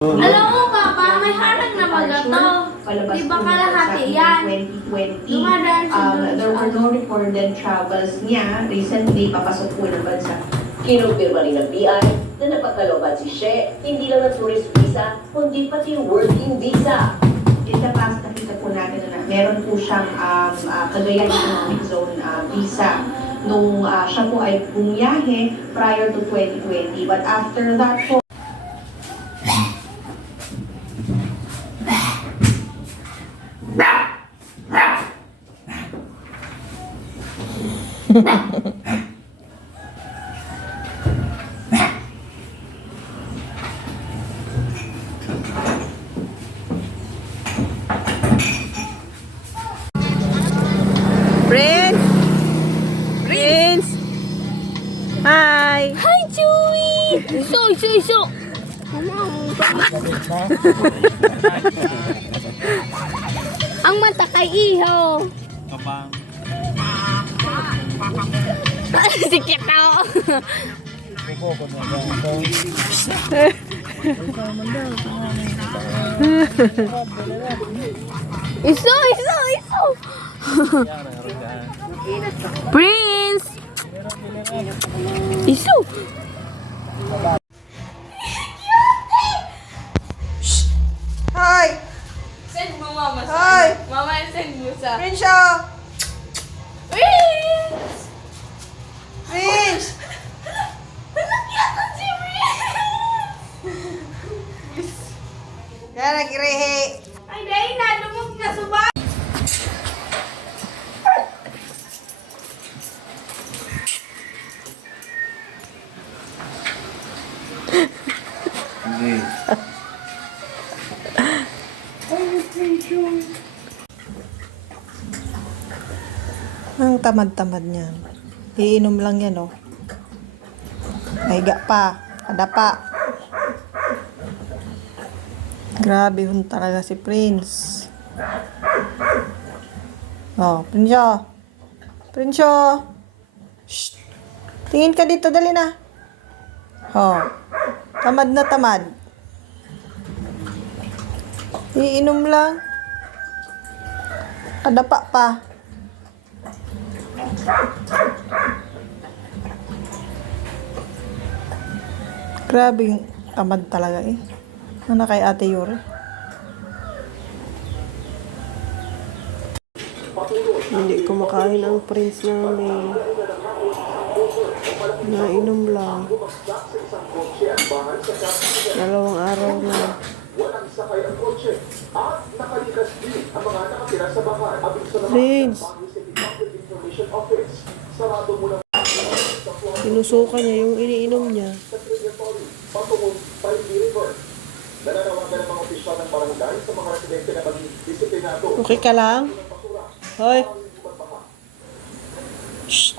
Alam mo, Papa, may harang na baga to. Di ba kalahati yan? 2020, there were no reported travels niya. Recently, papasok po ng bansa. Kinumpirma rin ng BI na napagkalooban si She, hindi lang ng tourist visa, kundi pati working visa. In the past, nakita po natin na meron po siyang Cagayan Economic Zone visa nung siya po ay bumiyahe prior to 2020. But after that po, Prince! Prince! Hi! Hi, Chewie! Iso! Ang mata kay Iho. Kapang. Sikit ako. Iso! Prince! Iso! Hi! Send mo, Mama. Hi! Mama, send mo sa... Prince! Prince! Prince! Nakiyatan si Prince! Kaya nagirihi. Ay, dahil na, lumog na suba. Hindi. Ang tamad-tamad niyan. Iinom lang yan, oh. Mahiga pa. Ada pa. Grabe hun talaga si Prince. Oh, Prince. Prince. Shh. Tingin ka dito, dali na. Oh. Tamad na tamad. Iinom lang. Kadapa pa. Grabe, tamad talaga eh. Ano kay Ate Yuri? Hindi kumakain ang prince namin. Nainom lang. 2 araw na. Prince! Sinusuka niya yung iniinom niya. Okay ka lang? Hoy! Shh!